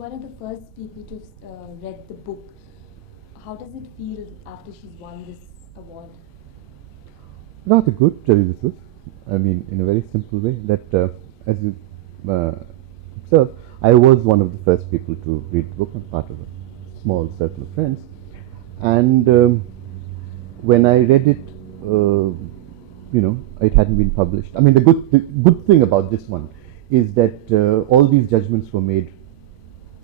one of the first people to have read the book. How does it feel after she's won this award? Rather good, to tell you the truth. I mean, in a very simple way, that as you observe, I was one of the first people to read the book. I'm part of a small circle of friends. And when I read it, it hadn't been published. I mean, the good thing about this one is that all these judgments were made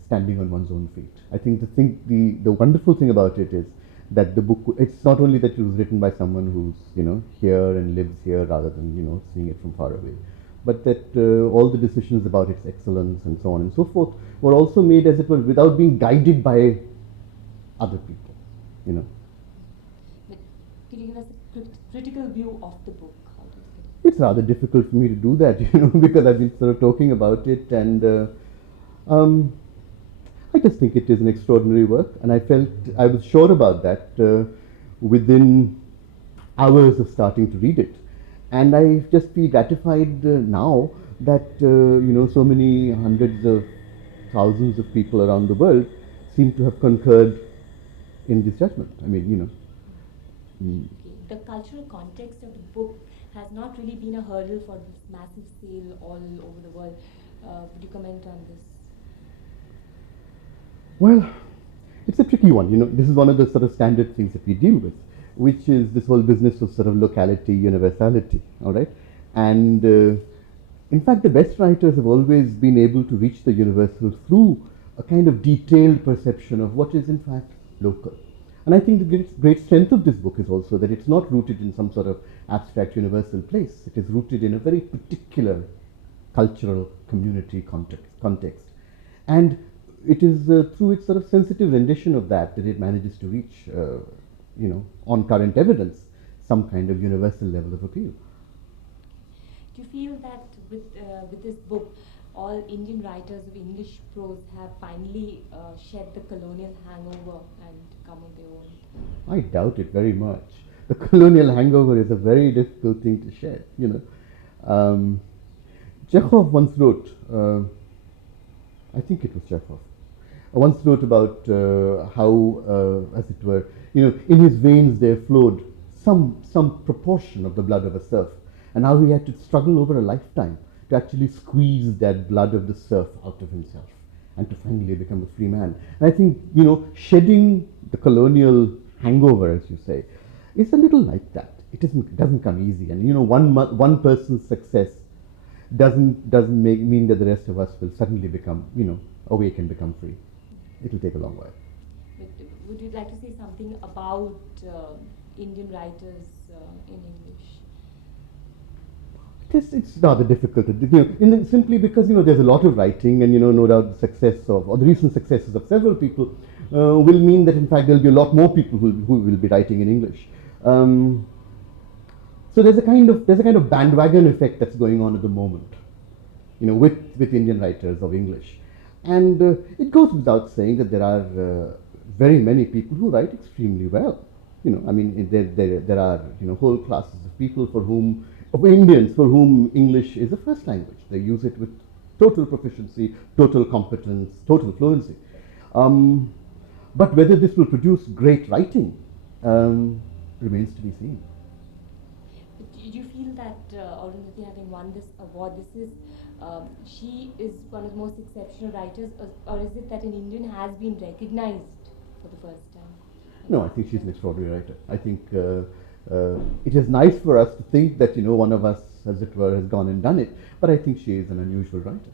standing on one's own feet. I think the wonderful thing about it is that the book, it's not only that it was written by someone who's, here and lives here rather than, seeing it from far away, but that all the decisions about its excellence and so on and so forth were also made, as it were, without being guided by other people, But could you give us a critical view of the book? How does It's rather difficult for me to do that, because I've been sort of talking about it, and I just think it is an extraordinary work, and I was sure about that within hours of starting to read it. And I just feel gratified now that, so many hundreds of thousands of people around the world seem to have concurred in this judgment. I mean, The cultural context of the book has not really been a hurdle for this massive sale all over the world. Would you comment on this? Well, it's a tricky one. This is one of the sort of standard things that we deal with, which is this whole business of sort of locality, universality, all right? And in fact, the best writers have always been able to reach the universal through a kind of detailed perception of what is in fact local. And I think the great strength of this book is also that it's not rooted in some sort of abstract universal place. It is rooted in a very particular cultural community context. And it is through its sort of sensitive rendition of that it manages to reach, on current evidence, some kind of universal level of appeal. Do you feel that with this book, all Indian writers of English prose have finally shed the colonial hangover and come on their own? I doubt it very much. The colonial hangover is a very difficult thing to shed, Chekhov once wrote, I think it was Chekhov, once wrote about how, as it were, in his veins there flowed some proportion of the blood of a serf, and how he had to struggle over a lifetime to actually squeeze that blood of the serf out of himself and to finally become a free man. And I think, shedding the colonial hangover, as you say, is a little like that. It doesn't come easy, and one person's success doesn't mean that the rest of us will suddenly become, awake and become free. It'll take a long while. But would you like to say something about Indian writers in English? It's rather difficult, simply because there's a lot of writing, and no doubt the recent successes of several people will mean that in fact there'll be a lot more people who will be writing in English. So there's a kind of bandwagon effect that's going on at the moment, with Indian writers of English, and it goes without saying that there are very many people who write extremely well. There are whole classes of people of Indians for whom English is a first language. They use it with total proficiency, total competence, total fluency. But whether this will produce great writing remains to be seen. But do you feel that Arundhati, having won this award, she is one of the most exceptional writers, or is it that an Indian has been recognized for the first time? No, I think she's an extraordinary writer. I think it is nice for us to think that one of us, as it were, has gone and done it, but I think she is an unusual writer.